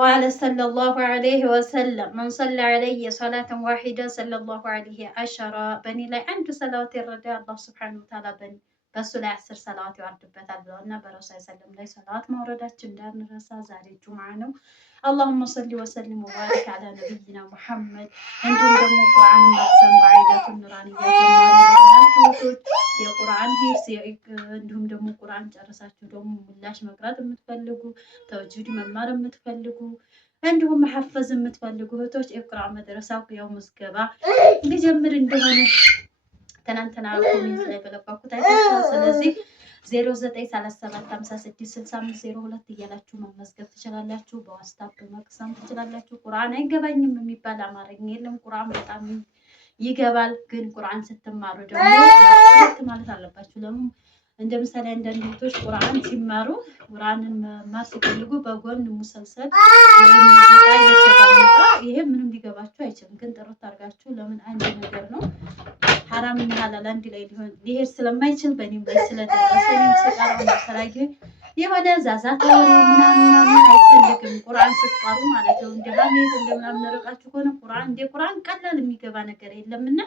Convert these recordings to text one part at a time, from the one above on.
قال صلى الله عليه وسلم من صلى علي صلاة واحدة صلى الله عليه عشرة بني لا عند صلاة الرداء الله سبحانه وتعالى بني بس لا 10 صلوات يوردበት አለውና በረሱል ሰለላሁ ዐለይሂ ሰላት ማውረዳችን እንዳንረሳ ዛሬ ጁምዓ ነው። اللهم صل وسلم وبارك على نبينا محمد እንዲሁም ደግሞ ቁርአን ማክሰም ቃይዳቱ ኑራንያ ጀማሪ የቁርአን ሂፍዝ እንዲሁም ደግሞ ቁርአን ጨርሳችሁ ደግሞ ሙላሽ መቅራት የምትፈልጉ ተወጁድ መማር የምትፈልጉ እንዲሁም መሐፈዝ የምትፈልጉ እህቶች ኢቅራ መድረሳው ያው ምዝገባ ሊጀምር እንደሆነ ትናንትና ኮሜንት ላይ በለቀኩት አይታችሁ ስለዚህ 0937566502 እያላችሁ መመዝገብ ትችላላችሁ። በዋትስአፕ መቅሰም ትችላላችሁ። ቁርአን አይገባኝም የሚባል አማርኛ የለም። ቁርአን በጣም ይገባል። ግን ቁርአን ስትማሩ ደግሞ ጥረት ማለት አለባችሁ። ለምን እንደ ምሳሌ አንዳንድ ልጆች ቁርአን ሲማሩ ቁርአንን መማር ሲፈልጉ በጎን ሙሰልሰል ወይም ይሄ ምንም ሊገባችሁ አይችልም። ግን ጥረት አድርጋችሁ ለምን አንድ ነገር ነው ሐራም እና ሐላል አንድ ላይ ሊሄድ ስለማይችል በእኔም ላይ ስለደረሰኝ ስቃራው ማሰራጊ የሆነ ዛዛት ምናምን አይፈልግም። ቁርአን ስትቀሩ ማለት ነው እንደ ሐሜት እንደምናምን ረቃችሁ ከሆነ ቁርአን እንደ ቁርአን ቀላል የሚገባ ነገር የለምና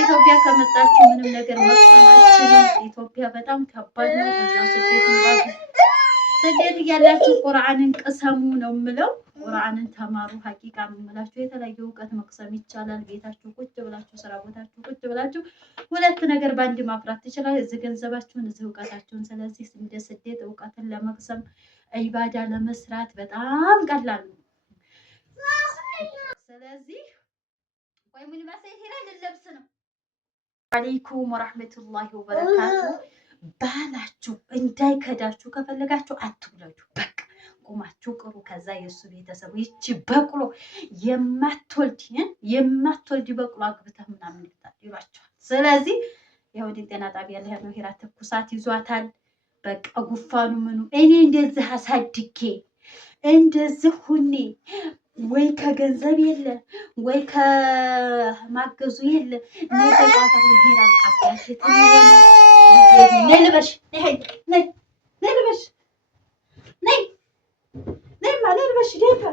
ኢትዮጵያ ከመጣችሁ ምንም ነገር መጥፋታችሁ ኢትዮጵያ በጣም ከባድ ነው። ከዛው ስደት እያላችሁ ቁርአንን ቅሰሙ ነው የምለው። ቁርአንን ተማሩ። ሐቂቃ የምላችሁ የተለያየ እውቀት መቅሰም ይቻላል። ቤታችሁ ቁጭ ብላችሁ ስራ ቦታችሁ ቁጭ ብላችሁ ሁለት ነገር ባንድ ማፍራት ትችላላችሁ። እዚህ ገንዘባችሁን እዚህ እውቀታችሁን። ስለዚህ እንደ ስደት እውቀትን ለመቅሰም ኢባዳ ለመስራት በጣም ቀላል ነው። ስለዚህ ወይ ምን ማሰይ ይላል ልለብስ ነው። አለይኩም ወራህመቱላሂ ወበረካቱ። ባላችሁ እንዳይከዳችሁ ከፈለጋችሁ አትውለዱ። በቃ ቁማችሁ ቅሩ። ከዛ የሱ ቤተሰብ ይቺ በቅሎ የማትወልድ በቅሎ አግብተህ ምናምን ይሏቸዋል። ስለዚህ የወዲ ጤና ጣቢያ ላይ ነው ሄራ ትኩሳት ይዟታል። በቃ ጉፋኑ ምኑ እኔ እንደዚህ አሳድጌ እንደዚህ ሁኔ ወይ ከገንዘብ የለ ወይ ከማገዙ የለ ነገጣታ ሄራ አባቴ ነልበሽ ነልበሽ ነልበሽ ዴታ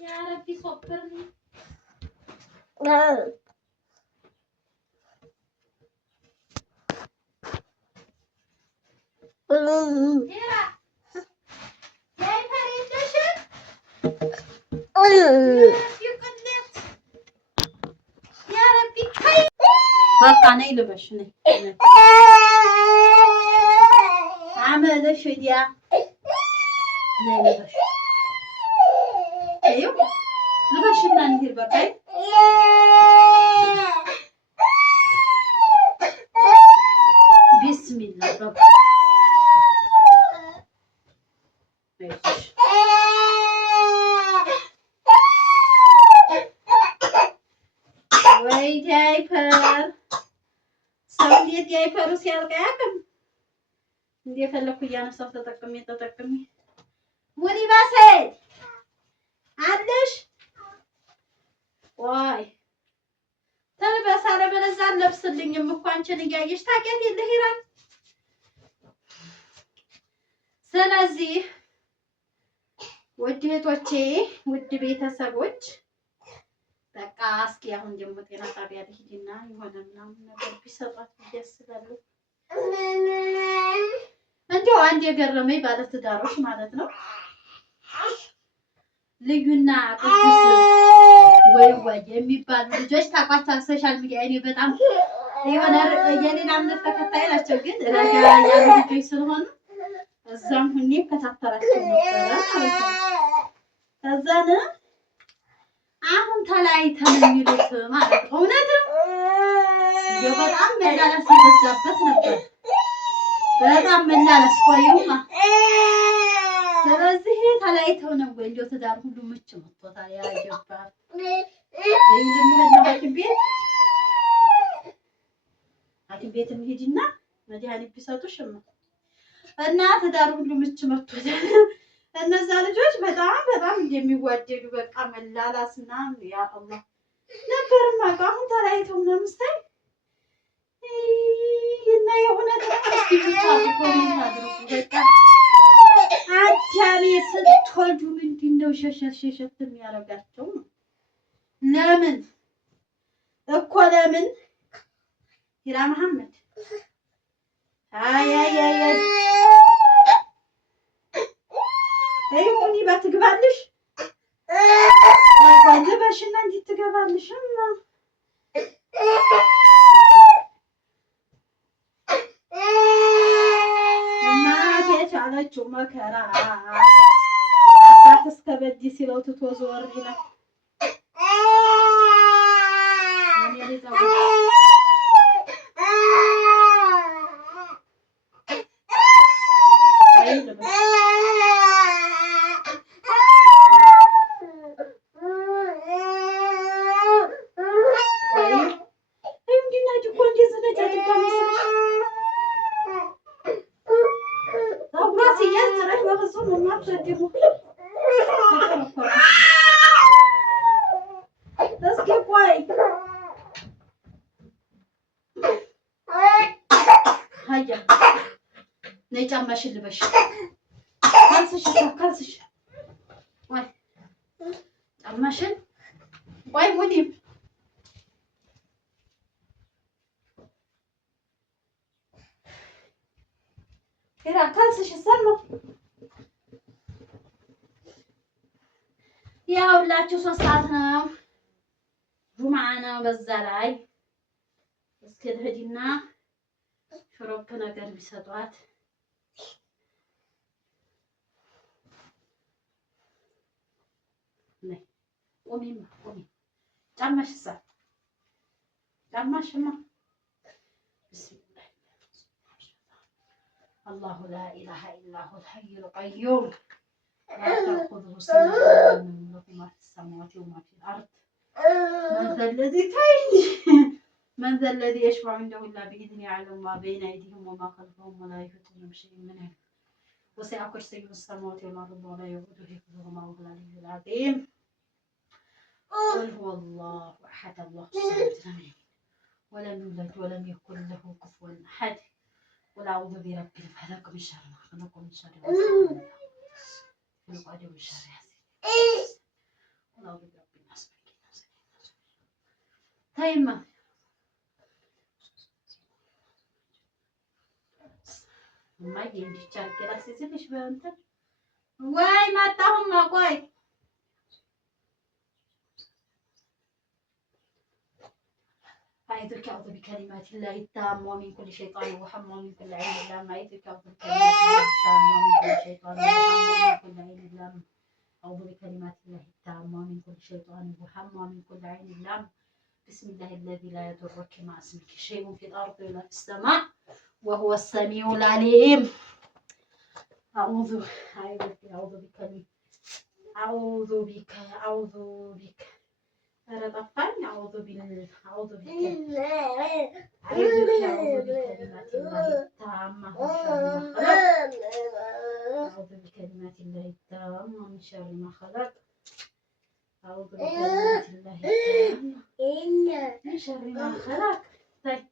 يا ربي صبرني በቃ ነይ ልበሽ ነይ አመለሽ ያ ነይ ልበሽ አይው ልበሽና እንሂድ በቃ ቢስሚላህ በቃ ወይ ዳይፐር ሰው እንዴት ዳይፐሩ ሲያልቅ አያውቅም። እንደፈለኩ እያነሳሁ ተጠቅሜ ሙኒ ባሰይ አለሽ ወይ ተልበሳ ለበለዛ ለብስልኝም እኮ አንቺን እያየሽ ታውቂያት የለ ሂራን። ስለዚህ ውድ እህቶቼ ውድ ቤተሰቦች በቃ እስኪ አሁን ደግሞ ጤና ጣቢያ ልሂድና የሆነ ምናምን ነገር ቢሰጧት ይደስላሉ። እንደው አንድ የገረመኝ ባለትዳሮች ማለት ነው ልዩና ቅዱስ ወይ የሚባሉ ልጆች ታውቋቸዋል። ሶሻል ሚዲያ እኔ በጣም የሆነ የሌላ እምነት ተከታይ ናቸው፣ ግን ረጋ ያሉ ልጆች ስለሆኑ እዛም ሁኔ ከታተራቸው ነበረ ማለት ነው። ከዛን አሁን ተለያይተን የሚሉት ማለት ነው። እውነትም በጣም መላላስ የበዛበት ነበር። በጣም መላላስ ቆዩማ። ስለዚህ ተለያይተው ነው ወይ እንደው ትዳር ሁሉ ምች መጥቶታል። ያጀባል ሐኪም ቤት እንሂድና መድኃኒት ቢሰጡሽማ እና ትዳር ሁሉ ምች መጥቶታል። እነዛ ልጆች በጣም እንደሚዋደዱ በቃ መላላስና ያ አላህ ነበርማ። አሁን ተለያይተው ምናምን ስታይ እና የእውነት ኮሜንት አድርጉ። በቃ አዳሜ ስትወልዱ ምንድን ነው ሸሸት የሚያደርጋቸው ነው? ለምን እኮ ለምን ሂራ መሐመድ ይሁን ባትግባልሽ ወይ ልበሽና እንዴት ትገባልሽማ? እናቴ ቻለችው መከራ አባት እስከ በዲ ሲለው ትቶ ዞር ይላል። ነይ ጫማሽን ልበሽ። ካልስሽ ወይ ጫማሽን ወይ ሙዲም ሄራ ካልስሽ ሰማ ያውላችሁ 3 ሰዓት ነው። ጁምዓ ነው። በዛ ላይ እስኪ ልሂድና ሽሮፕ ነገር ቢሰጧት ነይ ቆሚማ ቆሚ ጫማሽሳ ጫማሽማ ቢስሚላህ አላሁ ላ ኢላሃ ኢላ ሁወል ሐዩል ቀዩም لا تأخذه سنة ولا نوم ما في السماوات وما في الأرض من ذا الذي يشفع عنده إلا بإذنه يعلم ما بين أيديهم وما خلفهم ولا يحيطون بشيء من علمه وسع كرسيه السماوات والأرض ولا يؤوده حفظهما وهو العلي العظيم قل هو الله أحد الله الصمد لم يلد ولم يولد ولم يكن له كفوا أحد قل أعوذ برب الفلق من شر ما خلق ومن شر غاسق القادم من شر حاسد ونعوذ برب الناس ملك الناس تيمم ما يجي تشارك راسي زيش بنت واي ما تاهم ما قوي أعوذ أعوذ بكلمات الله التامة ومن كل شيطان وهم ومن كل عين لام أعوذ أعوذ بكلمات الله التامة ومن كل شيطان وهم ومن كل عين لام أعوذ بكلمات الله التامة ومن كل شيطان وهم ومن كل عين لام بسم الله الذي لا يضرك مع اسمك شيء في الأرض ولا في السماء وهو السميع العليم أعوذ بك أنا طفاني أعوذ بكلمات الله التامة أعوذ بكلمات الله التامة من شر ما خلق أعوذ بكلمات الله التامة من شر ما خلق طيب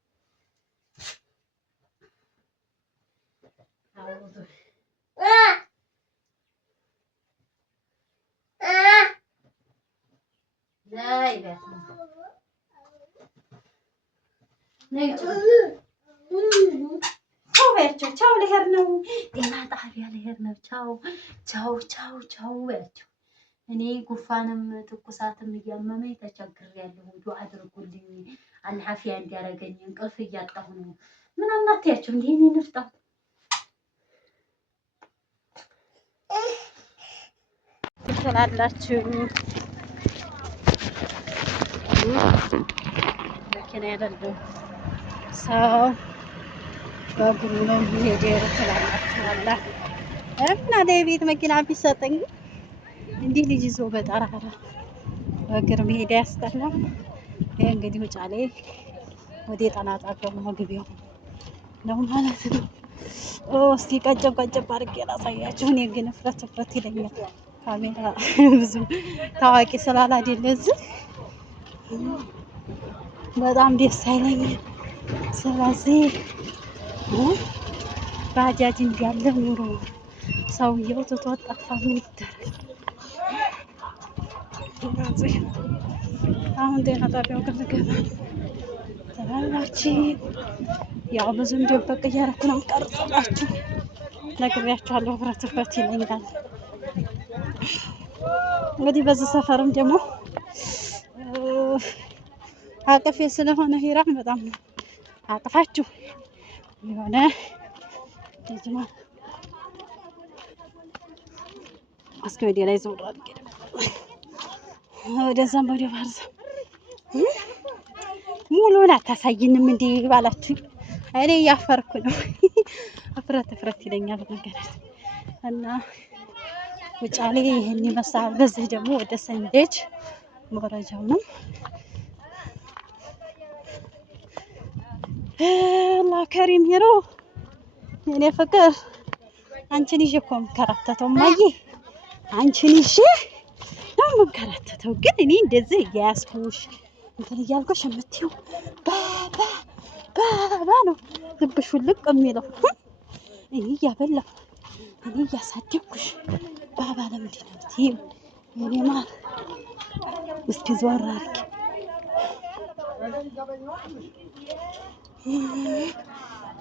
أعوذ لا يبات ቻው ልሄድ ነው። ጤና ጣቢያ ልሄድ ነው። ቻው በያቸው። እኔ ጉፋንም ትኩሳትም እያመመኝ ተቸግሬያለሁ። ዱዓ አድርጉልኝ አላህ አፊያ እንዲያደርገኝ እንቅልፍ እያጣሁ ነው ምናምን አትያቸው። እንዴ እኔ ንፍጣ ትላላችሁ መኪና ያለው ሰው በእግሩ ነው የሚሄደው ትላላችሁ። አላህ እና ለቤት መኪና ቢሰጠኝ እንዲህ ልጅ ይዞ በጠራራ በእግር መሄድ ያስጠላል። ይሄ እንግዲህ ውጫሌ ወደ ጣና ጣቢያው መግቢያው ነው ማለት ነው። እስኪ ቀጨብ አድርጌ ላሳያችሁ። እኔ ግን እፍረት ይለኛል ካሜራ ብዙ ታዋቂ ስላላደለ እዚህ በጣም ደስ አይለኝም። ስለዚህ ባጃጅ እንዳለ ኑሮ ሰውየው ትቶት ጠፋ። ምን ይደረግ? አሁን ጤና ጣቢያው ልገባ ትላላችሁ። ያው ብዙም ደበቅ እያደረኩ ነው የምቀርጽላችሁ። ነግሬያችኋለሁ፣ እፍረት ይለኛል። እንግዲህ በዚህ ሰፈርም ደግሞ አቅፌ ስለሆነ ሂራም በጣም አቅፋችሁ የሆነ ልጅማ እስኪ ወዲያ ላይ ዞር አድርጌ ወደዛም ወደ ባርዛ ሙሉን አታሳይንም እንዴ ባላችሁ እኔ እያፈርኩ ነው። እፍረት ይለኛል ነገር እና ውጫሌ ይሄን ይመስላል። በዚህ ደግሞ ወደ ሰንዴጅ መረጃው ነው። አላህ ከሪም ሄሮ የኔ ፍቅር አንቺን ይዤ እኮ የምከራተተው ማዬ አንቺን ይዤ ነው የምከራተተው። ግን እኔ እንደዚህ እያያዝኩሽ እንትን እያልኩሽ የምትይው ባባ ነው ልብሽ ውልቅ የሚለው። እኔ እያበላሁ እኔ እያሳደግኩሽ ባባ ለምንድን ነው የምትይው? የኔ ማር እስኪ ዞር አድርጊ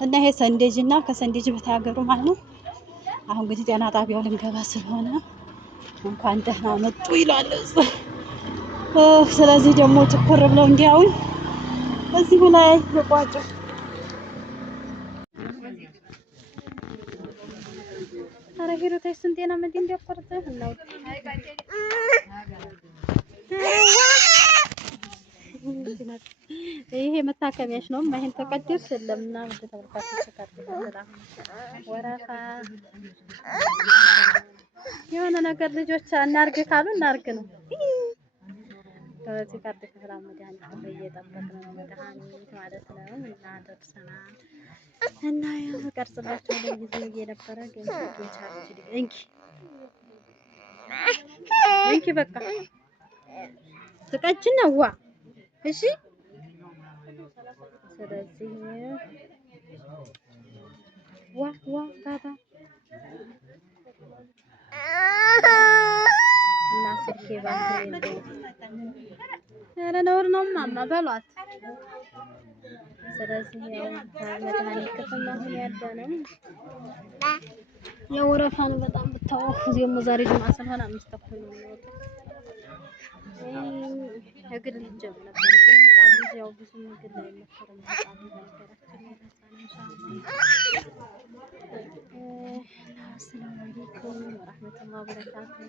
እና ይሄ ሰንዴጅ እና ከሰንዴጅ በታገሩ ማለት ነው። አሁን እንግዲህ ጤና ጣቢያው ልንገባ ስለሆነ እንኳን ደህና መጡ ይላል። ስለዚህ ደግሞ ትኩር ብለው እንዲያውኝ እዚሁ ላይ ልቋጭ። ኧረ ሂሩቴ ስንቴና ምን እንዲያቆርጥ ነው ይሄ መታከሚያሽ ነው። ማይን ተቀደስ ስለምና ተተርፋችሁ ተቀደስ ወራፋ የሆነ ነገር ልጆች እናርግ ካሉ እናርግ ነው። ስለዚህ ካርድ ክፍላ መድኃኒት እየጠበቅን ነው። መድኃኒት ማለት ነው እና ደርሰናል እና ያው ቀርጽላችሁ ለጊዜ እየነበረ ግን ቻርጅ እንኪ በቃ ስቀጭ ነው ዋ እሺ። ስለዚህ ዋ ባባ እና ስልኬ ባትሪ ኧረ ነውር ነው ማማ በሏት። ስለዚህ ያው መድኃኒት ክፍል አሁን ያለነው የወረፋ ነው። በጣም ብታወፍ ደግሞ ዛሬ ጁምዓ ስለሆነ 5 ተኩል ነው የሚወጣው። እግል ሊጀምር ነበር ግን ህፃን ልጅ ያው ብዙ ምግብ ላይ መከረም ህፃን ልጅ ነገራችን አሰላሙ አለይኩም ወራህመቱላሂ ወበረካቱሁ።